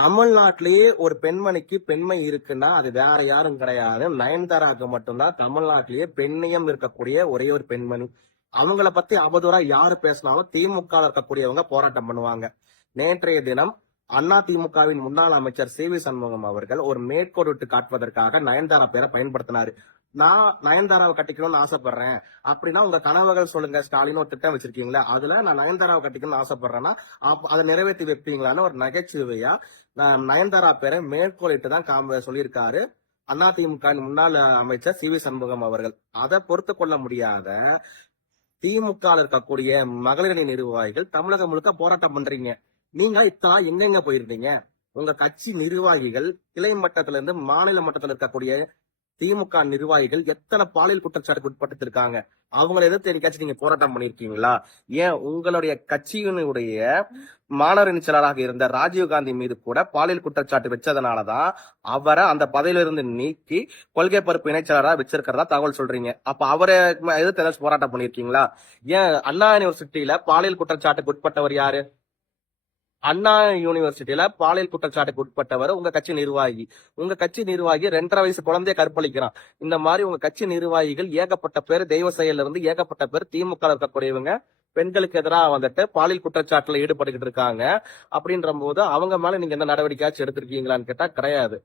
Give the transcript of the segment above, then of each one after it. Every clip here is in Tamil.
தமிழ்நாட்டிலேயே ஒரு பெண்மணிக்கு பெண்மை இருக்குன்னா அது வேற யாரும் கிடையாது. நயன்தாராக்கு மட்டும்தான் தமிழ்நாட்டிலேயே பெண்ணியம் இருக்கக்கூடிய ஒரே ஒரு பெண்மணி. அவங்கள பத்தி அவதூறா யாரு பேசினாலும் திமுக இருக்கக்கூடியவங்க போராட்டம் பண்ணுவாங்க. நேற்றைய தினம் அதிமுகவின் முன்னாள் அமைச்சர் சி வி சண்முகம் அவர்கள் ஒரு மேற்கோளிட்டு காட்டுவதற்காக நயன்தாரா பேரை பயன்படுத்தினாரு. நான் நயன்தாராவை கட்டிக்கணும்னு ஆசைப்படுறேன் அப்படின்னா உங்க கனவுகள் சொல்லுங்க ஸ்டாலின் ஒரு திட்டம் வச்சிருக்கீங்களா, அதுல நான் நயன்தாராவை கட்டிக்கணும்னு ஆசைப்படுறேன்னா அதை நிறைவேற்றி வைப்பீங்களான்னு ஒரு நகைச்சுவையா நயன்தாரா பேரை மேற்கோளிட்டு தான் சொல்லியிருக்காரு அதிமுக முன்னாள் அமைச்சர் சி வி சண்முகம் அவர்கள். அதை பொறுத்து கொள்ள முடியாத திமுக இருக்கக்கூடிய மகளிரணி நிர்வாகிகள் தமிழகம் முழுக்க போராட்டம் பண்றீங்க. நீங்க இத்தனை எங்கெங்க போயிருந்தீங்க? உங்க கட்சி நிர்வாகிகள் கிளை மட்டத்துல இருந்து மாநில மட்டத்தில் இருக்கக்கூடிய திமுக நிர்வாகிகள் எத்தனை பாலியல் குற்றச்சாட்டுக்கு உட்பட்டு அவங்களை எதிர்த்து என்னைக்காச்சும் நீங்க போராட்டம் பண்ணிருக்கீங்களா? ஏன் உங்களுடைய கட்சியினுடைய மாணவர் செயலராக இருந்த ராஜீவ்காந்தி மீது கூட பாலியல் குற்றச்சாட்டு வச்சதுனாலதான் அவரை அந்த பதவியிலிருந்து நீக்கி கொள்கை பருப்பு இணைச்சலராக வச்சிருக்கிறதா தகவல் சொல்றீங்க. அப்ப அவரை எதிர்த்து ஏதாச்சும் போராட்டம் பண்ணிருக்கீங்களா? ஏன் அண்ணா யூனிவர்சிட்டியில பாலியல் குற்றச்சாட்டுக்கு உட்பட்டவர் யாரு? அண்ணா யூனிவர்சிட்டியில பாலியல் குற்றச்சாட்டுக்கு உட்பட்டவர் உங்க கட்சி நிர்வாகி. உங்க கட்சி நிர்வாகி 2.5 வயசு குழந்தைய கற்பழிக்கிறான். இந்த மாதிரி உங்க கட்சி நிர்வாகிகள் ஏகப்பட்ட பேர் தெய்வ செயல்ல இருந்து ஏகப்பட்ட பேர் திமுக இருக்கக்கூடியவங்க பெண்களுக்கு எதிராக வந்துட்டு பாலியல் குற்றச்சாட்டுல ஈடுபட்டுக்கிட்டு இருக்காங்க. அப்படின்ற போது அவங்க மேல நீங்க எந்த நடவடிக்கையாச்சும் எடுத்திருக்கீங்களான்னு கேட்டா கிடையாது.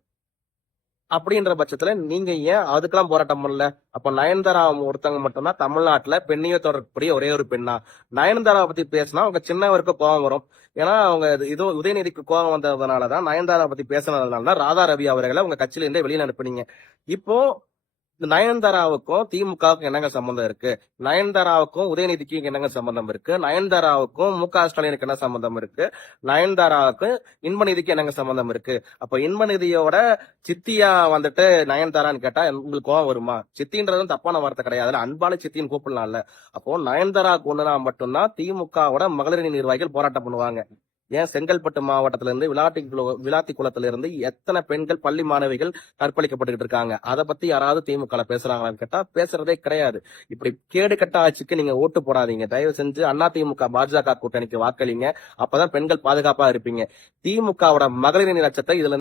அப்படின்ற பட்சத்துல நீங்க ஏன் அதுக்கெல்லாம் போராட்டம் பண்ணல? அப்ப நயன்தாரா ஒருத்தவங்க மட்டும்தான் தமிழ்நாட்டுல பெண்ணிய தொடர்புடைய ஒரே ஒரு பெண்ணா? நயன்தாராவை பத்தி பேசினா அவங்க சின்னவருக்கு கோபம் வரும். ஏன்னா அவங்க இதோ உதயநிதிக்கு கோபம் வந்ததுனாலதான் நயன்தாரா பத்தி பேசினதுனாலதான் ராதா ரவி அவர்களை உங்க கட்சியில இருந்தே வெளியில அனுப்புனீங்க. இப்போ நயன்தாராவுக்கும் திமுகவுக்கும் என்னங்க சம்பந்தம் இருக்கு? நயன்தாராவுக்கும் உதயநிதிக்கும் என்னங்க சம்பந்தம் இருக்கு? நயன்தாராவுக்கும் மு க ஸ்டாலினுக்கு என்ன சம்பந்தம் இருக்கு? நயன்தாராவுக்கு இன்பநிதிக்கு என்னங்க சம்பந்தம் இருக்கு? அப்ப இன்பநிதியோட சித்தியா வந்துட்டு நயன்தாரான்னு கேட்டா உங்களுக்கு கோவம் வருமா? சித்தின்றதும் தப்பான வார்த்தை கிடையாது, அன்பான சித்தின்னு கூப்பிடலாம்ல. அப்போ நயன்தாராவுக்கு ஒண்ணுனா மட்டும்தான் திமுகவோட மகளிரணி நிர்வாகிகள் போராட்டம் பண்ணுவாங்க. ஏன் செங்கல்பட்டு மாவட்டத்தில இருந்து விளாத்தி குளத்துல இருந்து எத்தனை பெண்கள் பள்ளி மாணவிகள் கற்பழிக்கப்பட்டு இருக்காங்க? அதை பத்தி யாராவது திமுக பேசுறாங்களான்னு கேட்டா பேசுறதே கிடையாது. இப்படி கேடு கட்ட ஆட்சிக்கு நீங்க ஓட்டு போடாதீங்க. தயவு செஞ்சு அதிமுக பாஜக கூட்டணிக்கு வாக்களிங்க. அப்பதான் பெண்கள் பாதுகாப்பா இருப்பீங்க. திமுகவோட மகளிர் லட்சத்தை இதுல